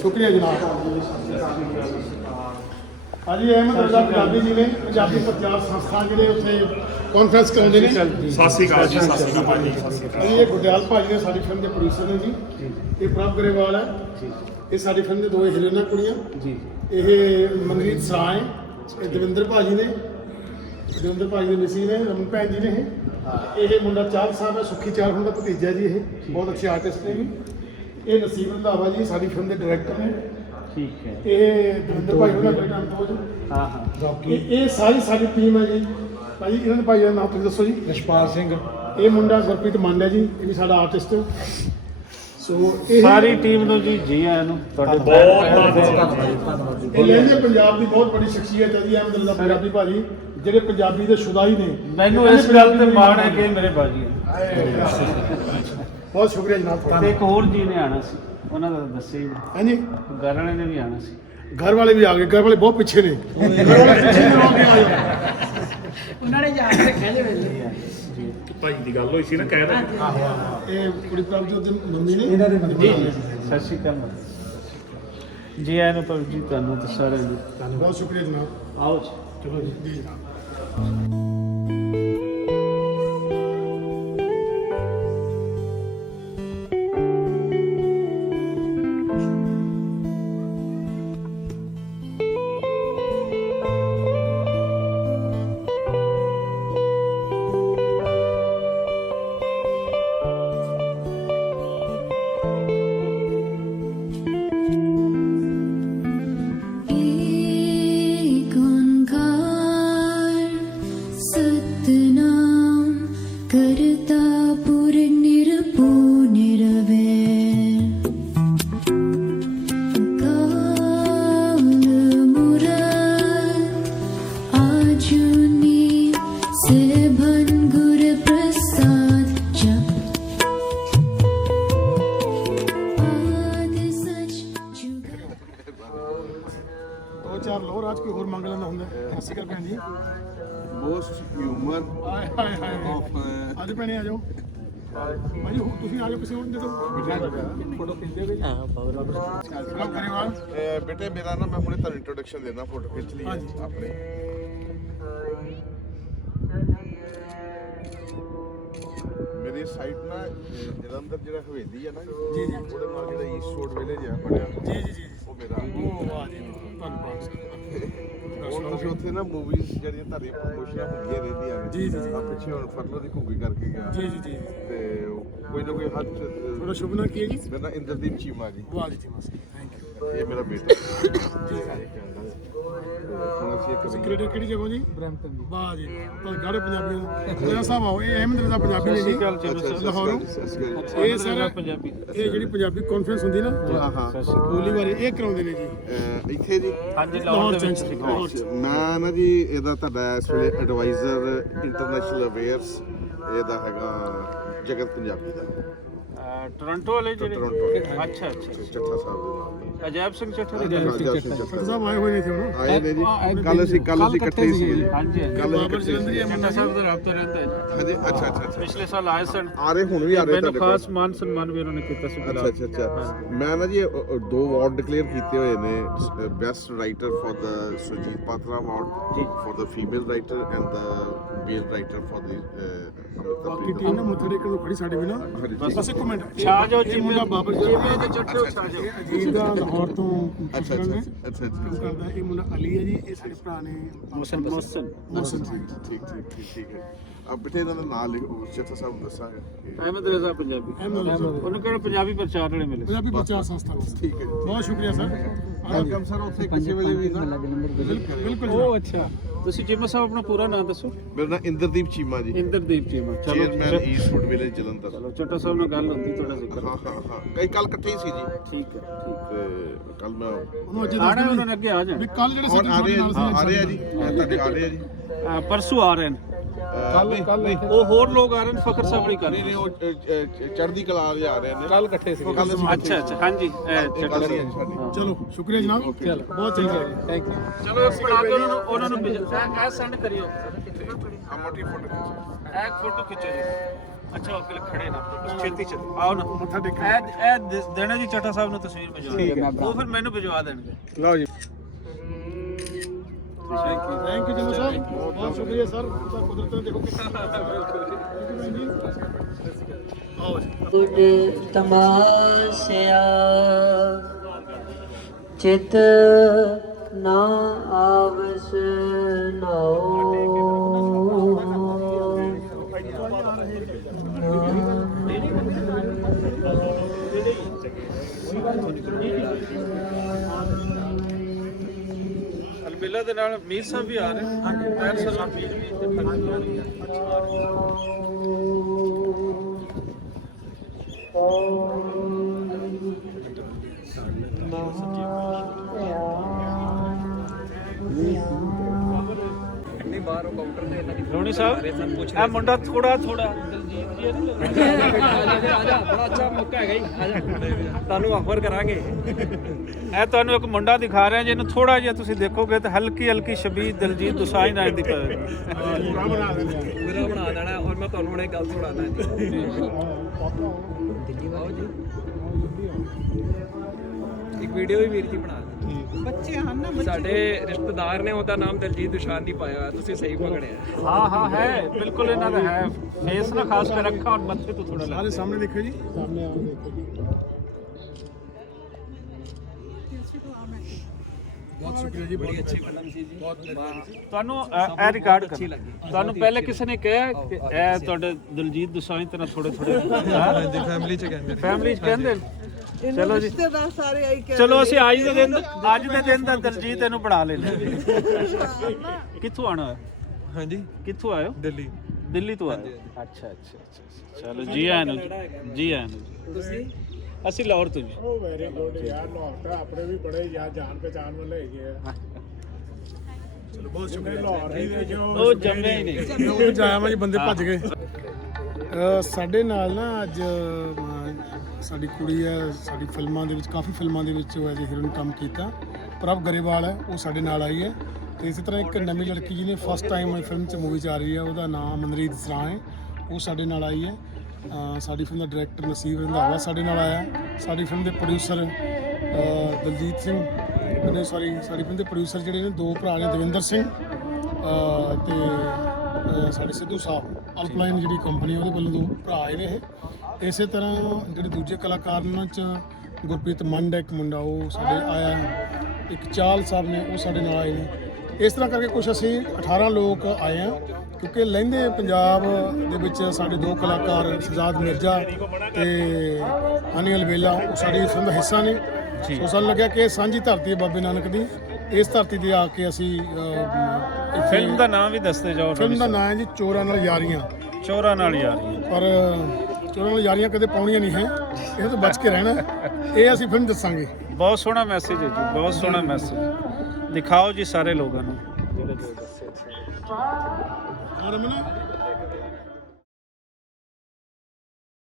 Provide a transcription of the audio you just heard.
शुक्रिया जनाब। हाँ जी, अहमद रजा पंजाबी जी ने पंजाबी प्रचार संस्था ਜਿਹੜੇ ਉੱਥੇ ਕਾਨਫਰੰਸ ਕਰਾਉਂਦੇ ਨੇ। ਸਤਿ ਸ਼੍ਰੀ ਅਕਾਲ ਜੀ। ਸਤਿ ਸ਼੍ਰੀ ਅਕਾਲ ਭਾਜੀ। ਸਤਿ ਸ਼੍ਰੀ ਅਕਾਲ। ਇਹ ਗੁਰਦਿਆਲ ਭਾਜੀ ਨੇ ਸਾਡੀ ਫਿਲਮ ਦੇ ਪ੍ਰੋਡਿਊਸਰ ਨੇ ਜੀ। ਇਹ ਪ੍ਰਭ ਗਰੇਵਾਲ ਹੈ ਜੀ। ਇਹ ਸਾਡੀ ਫਿਲਮ ਦੇ ਦੋ ਹੀਰੋਇਨਾਂ ਕੁੜੀਆਂ ਜੀ। ਇਹ ਮਨਰੀਤ ਸਰਾਂ ਹੈ, ਇਹ ਦਵਿੰਦਰ ਭਾਜੀ ਨੇ, ਦਵਿੰਦਰ ਭਾਜੀ ਦੇ ਮਿਸੀ ਨੇ, ਰਮਨ ਭੈਣ ਜੀ ਨੇ। ਇਹ ਮੁੰਡਾ ਚਾਹਲ ਸਾਹਿਬ ਹੈ, ਸੁੱਖੀ ਚਾਹਲ ਹੁੰਦਾ ਭਤੀਜਾ ਜੀ। ਇਹ ਬਹੁਤ ਅੱਛੇ ਆਰਟਿਸਟ ਨੇ ਵੀ। ਇਹ ਨਸੀਬ ਰੰਧਾਵਾ ਜੀ ਸਾਡੀ ਫਿਲਮ ਦੇ ਡਾਇਰੈਕਟਰ ਨੇ। ਠੀਕ ਹੈ। ਇਹ ਦਵਿੰਦਰ ਭਾਈ ਉਹਨਾਂ ਬੇਟਾ ਅੰਤੋਜ। ਹਾਂ ਹਾਂ। ਇਹ ਸਾਰੀ ਸਾਡੀ ਟੀਮ ਹੈ ਜੀ। ਭਾਜੀ ਇਹਨਾਂ ਦੇ ਭਾਈ ਦਾ ਨਾਮ ਤੁਸੀਂ ਦੱਸੋ ਜੀ। ਰਸ਼ਪਾਲ ਸਿੰਘ। ਇਹ ਮੁੰਡਾ ਗੁਰਪ੍ਰੀਤ ਮੰਡ ਹੈ ਜੀ, ਇਹ ਵੀ ਸਾਡਾ ਆਰਟਿਸਟ ਹੈ। ਸੋ ਇਹ ਸਾਰੀ ਟੀਮ ਨੂੰ ਜੀ ਆਇਆਂ ਨੂੰ ਤੁਹਾਡੇ ਬਹੁਤ ਧੰਨਵਾਦ। ਇਹ ਲਹਿੰਦੇ ਪੰਜਾਬ ਦੀ ਬਹੁਤ ਬੜੀ ਸ਼ਖਸੀਅਤ ਹੈ ਜੀ ਅਹਿਮਦ ਰਜ਼ਾ ਪੰਜਾਬੀ ਭਾਜੀ, ਜਿਹੜੇ ਪੰਜਾਬੀ ਦੇ ਸ਼ੁਦਾਈ ਨੇ। ਮੈਨੂੰ ਇਸ ਗੱਲ ਤੇ ਮਾਣ ਹੈ ਕਿ ਮੇਰੇ ਬਾਜੀ ਹੈ। ਬਹੁਤ ਸ਼ੁਕਰੀਆ ਜਨਾਬ ਤੁਹਾਡਾ। ਤੇ ਇੱਕ ਹੋਰ ਜੀ ਨੇ ਆਣਾ ਸੀ, ਉਹਨਾਂ ਦਾ ਦੱਸਿਆ ਹੀ ਹਾਂਜੀ। ਘਰ ਵਾਲੇ ਨੇ ਵੀ ਆਣਾ ਸੀ। ਘਰ ਵਾਲੇ ਵੀ ਆ ਗਏ, ਘਰ ਵਾਲੇ ਬਹੁਤ ਪਿੱਛੇ ਨੇ। ਉਹਨਾਂ ਨੇ ਜਾ ਕੇ ਰੱਖਿਆ ਜੇ ਵੇਲੇ ਭਾਈ ਦੀ ਗੱਲ ਹੋਈ ਸੀ ਨਾ, ਕਹਿ ਰਹੇ ਇਹ ਕੁੜੀ ਪ੍ਰਭਜੋਤ ਦੀ ਮੰਮੀ ਨੇ। ਜੀ ਸਤਿ ਸ਼੍ਰੀ ਅਕਾਲ ਜੀ ਆਇਆਂ ਨੂੰ ਪਰ ਜੀ ਤੁਹਾਨੂੰ ਤੇ ਸਾਰਿਆਂ ਨੂੰ ਬਹੁਤ ਸ਼ੁਕਰੀਆ ਜਨਾਬ। ਆਓ ਜੀ। ਚਲੋ ਜੀ ਜਨਾਬ। ਚਾਰ ਲੋਰ ਅੱਜ ਕੋਈ ਹੋਰ ਮੰਗ ਲੈਂਦਾ ਹੁੰਦਾ। ਅਸੀਂ ਕਰ ਭੈਣ ਜੀ ਮੋਸਟ ਹਿਊਮਨ ਹਾਏ ਹਾਏ ਹਾਏ। ਅੱਜ ਭੈਣੇ ਆ ਜਾਓ ਭਾਜੀ, ਤੁਸੀਂ ਆ ਜਾਓ ਕਿਸੇ ਹੋਰ ਦੇ ਤੋਂ ਫੋਟੋ ਖਿੱਚਦੇ ਹੋ। ਹਾਂ ਪ੍ਰਭ ਗਰੇਵਾਲ। ਬੇਟੇ ਮੇਰਾ ਨਾ ਮੈਂ ਹੁਣੇ ਤੁਹਾਨੂੰ ਇੰਟਰੋਡਕਸ਼ਨ ਦੇਣਾ, ਫੋਟੋ ਖਿੱਚ ਲਈ ਆਪਣੀ। ਮੇਰੀ ਸਾਈਟ ਨਾ ਜਲੰਧਰ ਜਿਹੜਾ ਹਵੇਲੀ ਹੈ ਨਾ ਜੀ ਜੀ, ਉਹਦੇ ਨਾਲ ਜਿਹੜਾ ਈਸਟ ਰੋਡ ਵਿਲੇਜ ਆ ਬਣਿਆ ਜੀ ਜੀ ਜੀ, ਉਹ ਮੇਰਾ। ਉਹ ਵਾਹ ਜੀ ਧੰਨਵਾਦ। ਹੁਣ ਤੁਸੀਂ ਉੱਥੇ ਨਾ ਮੂਵੀਜ਼ ਜਿਹੜੀਆਂ ਤੁਹਾਡੀਆਂ ਪ੍ਰਮੋਸ਼ਨਾਂ ਹੁੰਦੀਆਂ ਰਹਿੰਦੀਆਂ ਨੇ। ਜੀ ਜੀ ਜੀ। ਆ ਪਿੱਛੇ ਹੁਣ ਫਰਲੋ ਦੀ ਘੁੱਗੀ ਕਰਕੇ ਗਿਆ ਜੀ ਜੀ ਜੀ। ਤੇ ਕੋਈ ਨਾ ਕੋਈ ਹੱਥ। ਤੁਹਾਡਾ ਸ਼ੁਭ ਨਾਮ ਕੀ ਹੈ ਜੀ? ਮੇਰਾ ਇੰਦਰਦੀਪ ਚੀਮਾ ਜੀ। ਵਾਹ ਜੀ ਚੀਮਾ ਸਿੰਘ, ਥੈਂਕ ਯੂ। ਇਹ ਮੇਰਾ ਬੇਟਾ ਜੀ। ਹੁਣ ਅਸੀਂ ਇੱਕ ਕੈਨੇਡਾ ਕਿਹੜੀ ਜਗ੍ਹਾ ਜੀ? ਬ੍ਰੈਂਪਟਨ ਜੀ। ਵਾਹ ਜੀ, ਪਰ ਗਾੜੇ ਪੰਜਾਬੀਆਂ ਦਾ ਮੇਰਾ ਸਾਹਿਬ ਆਓ। ਇਹ ਅਹਿਮਦ ਰਜ਼ਾ ਪੰਜਾਬੀ ਨੇ ਜੀ ਲਾਹੌਰੋਂ। ਇਹ ਸਰ ਪੰਜਾਬੀ ਇਹ ਜਿਹੜੀ ਪੰਜਾਬੀ ਕਾਨਫਰੰਸ ਹੁੰਦੀ ਨਾ ਬੋਲੀ ਬਾਰੇ ਇਹ ਕਰਾਉਂਦੇ ਨੇ ਜੀ ਇੱਥੇ ਜੀ। ਹਾਂਜੀ ਲਾਹੌਰ ਲਾਹੌਰ ਚ। ਦੇ ਲਾਹੌਰ ਚ। ਮੈਂ ਨਾ ਜੀ ਇਹਦਾ ਤੁਹਾਡਾ ਇਸ ਵੇਲੇ ਐਡਵਾਈਜ਼ਰ ਇੰਟਰਨੈਸ਼ਨਲ ਅਫੇਅਰਸ ਇਹਦਾ ਹੈਗਾ ਜਗਤ ਪੰਜਾਬੀ ਦਾ। ਟੋਰਾਂਟੋ ਵਾਲੇ ਜਿਹੜੇ ਟੋਰਾਂਟੋ। ਅੱਛਾ ਅੱਛਾ। ਚੱਠਾ ਸਾਹਿਬ ਦੇ ਨਾਲ ਅਜੈਬ ਸਿੰਘ ਚੱਠਾ ਦੇ ਡਾਕਟਰ ਸਾਹਿਬ ਆਏ ਹੋਏ ਨੇ ਇੱਥੇ ਹੁਣ। ਆਏ ਨੇ ਜੀ। ਕੱਲ ਅਸੀਂ ਇਕੱਠੇ ਹੀ ਸੀ ਜੀ। ਹਾਂਜੀ ਕੱਲ ਬਾਬਰ ਜਲੰਧਰੀ ਚੱਠਾ ਸਾਹਿਬ ਦਾ ਰਾਬਤਾ ਰਹਿੰਦਾ ਹੈ। ਹਾਂਜੀ। ਅੱਛਾ। ਪਿਛਲੇ ਸਾਲ ਆਏ ਸਨ। ਆ ਰਹੇ ਹੁਣ ਵੀ ਆ ਰਹੇ ਮੈਨੂੰ ਤੁਹਾਡੇ ਖਾਸ ਮਾਨ ਸਨਮਾਨ ਵੀ ਉਹਨਾਂ ਨੇ ਕੀਤਾ ਸੀ। ਅੱਛਾ। ਮੈਂ ਨਾ ਜੀ 2 ਅਵਾਰਡ ਡਿਕਲੇਅਰ ਕੀਤੇ ਹੋਏ ਨੇ। Best writer for the Surjit Patra award for the female writer and the male writer for the ਬਾਕੀ ਟੀਮ ਨਾ ਮੱਥਾ ਟੇਕਣ ਨੂੰ ਖੜੀ ਸਾਡੇ ਬਿਨਾ। ਬਸ ਇੱਕ ਮਿੰਟ। ਛਾ ਜਾਓ ਇਹ ਮੁੰਡਾ ਬਾਬਰ ਜੀ ਦੇ ਚੱਠੇ ਛਾ ਜਾਓ। ਅਜੀਤ ਦਾ ਲਾਹੌਰ ਤੋਂ ਅੱਛਾ। ਕਰਦਾ। ਇਹ ਮੁੰਡਾ ਅਲੀ ਹੈ ਜੀ। ਇਹ ਸਾਡੇ ਭਰਾ ਨੇ ਮੋਸਨ ਮੋਹਸਨ ਜੀ। ਠੀਕ ਹੈ। ਅਬ ਬੇਟੇ ਦਾ ਨਾਮ ਲਿਖੋ, ਚੱਠਾ ਸਾਹਿਬ ਨੂੰ ਦੱਸਾਂਗੇ। ਅਹਿਮਦ ਰਜ਼ਾ ਪੰਜਾਬੀ। ਉਹਨੂੰ ਕਿਹੜਾ ਪੰਜਾਬੀ ਪ੍ਰਚਾਰ ਵਾਲੇ ਮਿਲੇ। ਪੰਜਾਬੀ ਪ੍ਰਚਾਰ ਸੰਸਥਾ ਨੂੰ। ਠੀਕ ਹੈ ਜੀ। ਬਹੁਤ ਸ਼ੁਕਰੀਆ ਸਰ। Welcome sir. ਉੱਥੇ ਕਿਸੇ ਵੇਲੇ ਵੀ ਨਾ। ਬਿਲਕੁਲ ਉਹ ਅੱਛਾ। ਤੁਸੀਂ ਚੀਮਾ ਸਾਹਿਬ ਆਪਣਾ ਪੂਰਾ ਨਾਮ ਦੱਸੋ। ਮੇਰਾ ਨਾਮ Inderdeep Cheema ji. Inderdeep Cheema. Chairman Eastwood village Jalandhar. ਚਲੋ ਚੱਠਾ ਸਾਹਿਬ ਨਾਲ ਗੱਲ ਹੁੰਦੀ ਤੁਹਾਡਾ ਜ਼ਿਕਰ। ਹਾਂ। ਕਈ ਕੱਲ ਇਕੱਠੇ ਹੀ ਸੀ ਜੀ। ਠੀਕ ਹੈ। ਤੇ ਕੱਲ ਮੈਂ ਉਹਨੂੰ ਅੱਜ ਆਣਾ ਦੱਸ ਉਹਨਾਂ ਨੇ ਅੱਗੇ ਆ ਜਾਣ। ਵੀ ਕੱਲ ਜਿਹੜੇ ਹੁਣ ਆ ਰਹੇ ਨਾਲ ਆ ਰਹੇ ਆ ਜੀ। ਤੁਹਾਡੇ ਆ ਰਹੇ ਆ ਜੀ। ਪਰਸੋਂ ਆ ਰਹੇ ਨੇ। ਕੱਲ ਉਹ ਹੋਰ ਲੋਕ ਆ ਰਹੇ ਨੇ। ਫਕਰ ਸਾਹਿਬ ਨਹੀਂ ਕਰ ਰਹੇ। ਨਹੀਂ ਉਹ ਚੜ੍ਹਦੀ ਕਲਾ ਵਾਲੇ ਆ ਰਹੇ ਨੇ। ਕੱਲ ਇਕੱਠੇ ਸੀ। ਅੱਛਾ ਹਾਂਜੀ। ਚਲੋ ਸ਼ੁਕਰੀਆ ਜਨਾਬ। ਬਹੁਤ ਚੰਗਾ ਜੀ। Thank you. ਚਲੋ ਬਣਾ ਕੇ ਉਹਨਾਂ ਨੂੰ ਐ ਸੈਂਡ ਕਰਿਓ। ਮੋਟੀ ਫੋਟੋ ਖਿੱਚੋ। ਇੱਕ ਫੋਟੋ ਖਿੱਚੋ ਜੀ। ਅੱਛਾ ਉਹ ਕਿਲ ਖੜੇ ਨਾ ਛੇਤੀ ਚ ਆਓ ਨਾ ਮੱਥਾ ਟੇਕਣ ਇਹ ਦੇਣਾ ਜੀ ਚੱਟਾ ਸਾਹਿਬ ਨੂੰ ਤਸਵੀਰ ਭਿਜਵਾ ਉਹ ਫਿਰ ਮੈਨੂੰ ਭਿਜਵਾ ਦੇਣਗੇ ਲਓ ਜੀ ਥੈਂਕ ਯੂ ਜੀ ਸਾਹਿਬ ਬਹੁਤ ਸ਼ੁਕਰੀਆ ਸਰ ਕੁਦਰਤ ਨੇ ਦੇਖੋ ਕਿੰਨਾ ਆਓ ਜੀ ਗੁੱਡ ਤਮਾਸ਼ਿਆ ਚਿਤ ਨਾ ਆਵਸ ਨਾਓ ਅਲਬਿਲਾ ਦੇ ਨਾਲ ਮੀਰ ਸਾਹਿਬ ਵੀ ਆ ਰਹੇ ਹਾਂਜੀ ਪੈਰ ਸਾਹਿਬ ਮੀਰ ਵੀ ਇੱਥੇ ਫਰਕ ਆ ਰਹੀ ਹੈ ਰੋਣੀ ਸਾਹਿਬ ਇਹ ਮੁੰਡਾ ਥੋੜਾ ਦਲਜੀਤ ਜੀ ਬੜਾ ਅੱਛਾ ਮੌਕਾ ਹੈਗਾ ਜੀ ਆ ਜਾ ਤੁਹਾਨੂੰ ਆਫਰ ਕਰਾਂਗੇ ਇਹ ਤੁਹਾਨੂੰ ਇੱਕ ਮੁੰਡਾ ਦਿਖਾ ਰਿਹਾ ਜਿਹਨੂੰ ਥੋੜਾ ਜਿਹਾ ਤੁਸੀਂ ਦੇਖੋਗੇ ਤਾਂ ਹਲਕੀ ਸ਼ਬੀਹ ਦਲਜੀਤ ਦੋਸਾਂਝ ਨਾਲ ਦੀ ਪਏਗੀ ਮੇਰਾ ਬਣਾ ਦੇਣਾ ਔਰ ਮੈਂ ਤੁਹਾਨੂੰ ਹੁਣ ਇੱਕ ਗੱਲ ਸੁਣਾਉਣਾ ਜੀ ਦਿੱਲੀ ਆਓ ਜੀ ਇੱਕ ਵੀਡੀਓ ਵੀ ਵੀਰ ਜੀ ਬਣਾ ਬੱਚੇ ਹਨ ਨਾ ਸਾਡੇ ਰਿਸ਼ਤੇਦਾਰ ਨੇ ਉਹਦਾ ਨਾਮ ਦਲਜੀਤ ਦੋਸਾਂਝ ਨਹੀਂ ਪਾਇਆ ਹੋਇਆ ਤੁਸੀਂ ਸਹੀ ਪਕੜਿਆ ਹਾਂ ਹੈ ਬਿਲਕੁਲ ਇਹਨਾਂ ਦਾ ਹੈ ਫੇਸ ਨਾ ਖਾਸ ਕਰ ਅੱਖਾਂ ਔਰ ਮੱਥੇ ਤੋਂ ਥੋੜਾ ਸਾਰੇ ਸਾਹਮਣੇ ਦੇਖੋ ਜੀ ਸਾਹਮਣੇ ਆਓ ਦੇਖੋ ਜੀ ਬਹੁਤ ਸ਼ੁਕਰੀਆ ਜੀ ਬੜੀ ਅੱਛੀ ਫਿਲਮ ਸੀ ਜੀ ਬਹੁਤ ਤੁਹਾਨੂੰ ਇਹ ਰਿਕਾਰਡ ਅੱਛੀ ਲੱਗੀ ਤੁਹਾਨੂੰ ਪਹਿਲੇ ਕਿਸੇ ਨੇ ਕਿਹਾ ਕਿ ਇਹ ਤੁਹਾਡੇ ਦਲਜੀਤ ਦੋਸਾਂਝ ਤਰ੍ਹਾਂ ਥੋੜੇ ਫੈਮਿਲੀ ਚ ਕਹਿੰਦੇ ਚਲੋ ਜੀ ਰਿਸ਼ਤੇਦਾਰ ਸਾਰੇ ਆਈ ਕਿ ਚਲੋ ਅਸੀਂ ਅੱਜ ਦੇ ਦਿਨ ਦਾ ਦਲਜੀਤ ਇਹਨੂੰ ਬਣਾ ਲੈਣਾ ਕਿੱਥੋਂ ਆਣਾ ਹੈ ਹਾਂਜੀ ਕਿੱਥੋਂ ਆਇਓ ਦਿੱਲੀ ਤੋਂ ਆਏ ਅੱਛਾ ਚਲੋ ਜੀ ਆਇਆਂ ਨੂੰ ਤੁਸੀਂ ਅਸੀਂ ਲਾਹੌਰ ਤੋਂ ਜੀ ਉਹ ਵੈਰੀ ਗੁੱਡ ਯਾਰ ਲਾਹੌਰ ਤਾਂ ਆਪਣੇ ਵੀ ਬੜੇ ਯਾਰ ਜਾਣ ਪਹਿਚਾਣ ਵਾਲੇ ਹੈਗੇ ਆ ਚਲੋ ਬਹੁਤ ਸ਼ੁਕਰੀਆ ਲਾਹੌਰ ਦੀ ਜੋ ਉਹ ਜੰਮੇ ਹੀ ਨਹੀਂ ਉਹ ਜਾਇਆ ਮੈਂ ਜੀ ਬੰਦੇ ਭੱਜ ਗਏ ਸਾਡੇ ਨਾਲ ਨਾ ਅੱਜ ਸਾਡੀ ਕੁੜੀ ਹੈ ਸਾਡੀ ਫਿਲਮਾਂ ਦੇ ਵਿੱਚ ਕਾਫੀ ਫਿਲਮਾਂ ਦੇ ਵਿੱਚ ਉਹ ਐਜ਼ ਹੀਰੋਇਨ ਕੰਮ ਕੀਤਾ ਪ੍ਰਭ ਗਰੇਵਾਲ ਹੈ ਉਹ ਸਾਡੇ ਨਾਲ ਆਈ ਹੈ ਤੇ ਇਸੇ ਤਰ੍ਹਾਂ ਇੱਕ ਨਵੀਂ ਲੜਕੀ ਜਿਹਨੇ ਫਸਟ ਟਾਈਮ ਫਿਲਮ 'ਚ ਮੂਵੀ 'ਚ ਆ ਰਹੀ ਹੈ ਉਹਦਾ ਨਾਮ ਮਨਰੀਤ ਸਰਾਂ ਹੈ ਉਹ ਸਾਡੇ ਨਾਲ ਆਈ ਹੈ ਸਾਡੀ ਫਿਲਮ ਦਾ ਡਾਇਰੈਕਟਰ ਨਸੀਬ ਰੰਧਾਵਾ ਸਾਡੇ ਨਾਲ ਆਇਆ ਸਾਡੀ ਫਿਲਮ ਦੇ ਪ੍ਰੋਡਿਊਸਰ ਦਲਜੀਤ ਸਿੰਘ ਨੇ ਸਾਡੀ ਫਿਲਮ ਦੇ ਪ੍ਰੋਡਿਊਸਰ ਜਿਹੜੇ ਨੇ ਦੋ ਭਰਾ ਨੇ ਦਵਿੰਦਰ ਸਿੰਘ ਤੇ ਸਾਡੇ ਸਿੱਧੂ ਸਾਹਿਬ ਅਲਪਲਾਈਨ ਜਿਹੜੀ ਕੰਪਨੀ ਉਹਦੇ ਵੱਲੋਂ ਦੋ ਭਰਾ ਆਏ ਨੇ ਇਹ ਇਸੇ ਤਰ੍ਹਾਂ ਜਿਹੜੇ ਦੂਜੇ ਕਲਾਕਾਰ ਨੇ ਉਹਨਾਂ 'ਚ ਗੁਰਪ੍ਰੀਤ ਮੰਡ ਇੱਕ ਮੁੰਡਾ ਉਹ ਸਾਡੇ ਆਇਆ ਇੱਕ ਚਾਲ ਸਾਹਿਬ ਨੇ ਉਹ ਸਾਡੇ ਨਾਲ ਆਏ ਨੇ ਇਸ ਤਰ੍ਹਾਂ ਕਰਕੇ ਕੁਝ ਅਸੀਂ 18 ਲੋਕ ਆਏ ਆ ਕਿਉਂਕਿ ਲਹਿੰਦੇ ਪੰਜਾਬ ਦੇ ਵਿੱਚ ਸਾਡੇ ਦੋ ਕਲਾਕਾਰ ਸ਼ਹਜ਼ਾਦ ਮਿਰਜ਼ਾ ਤੇ ਹਨੀ ਅਲਬੇਲਾ ਉਹ ਸਾਡੀ ਫਿਲਮ ਦਾ ਹਿੱਸਾ ਨੇ ਸੋ ਸਾਨੂੰ ਲੱਗਿਆ ਕਿ ਇਹ ਸਾਂਝੀ ਧਰਤੀ ਹੈ ਬਾਬੇ ਨਾਨਕ ਦੀ ਇਸ ਧਰਤੀ ਤੇ ਆ ਕੇ ਅਸੀਂ ਫਿਲਮ ਦਾ ਨਾਮ ਵੀ ਦੱਸਦੇ ਜਾਓ ਫਿਲਮ ਦਾ ਨਾਮ ਹੈ ਜੀ ਚੋਰਾਂ ਨਾਲ ਯਾਰੀਆਂ ਪਰ ਚੋਰਾਂ ਨਾਲ ਯਾਰੀਆਂ ਕਦੇ ਪਾਉਣੀਆਂ ਨਹੀਂ ਹੈ ਇਹ ਤੋਂ ਬਚ ਕੇ ਰਹਿਣਾ ਇਹ ਅਸੀਂ ਫਿਲਮ ਦੱਸਾਂਗੇ ਬਹੁਤ ਸੋਹਣਾ ਮੈਸੇਜ ਹੈ ਜੀ ਬਹੁਤ ਸੋਹਣਾ ਮੈਸੇਜ ਦਿਖਾਓ ਜੀ ਸਾਰੇ ਲੋਕਾਂ ਨੂੰ ਜਿਹੜੇ ਜੋ ਦੱਸਿਆ ਰਮਨ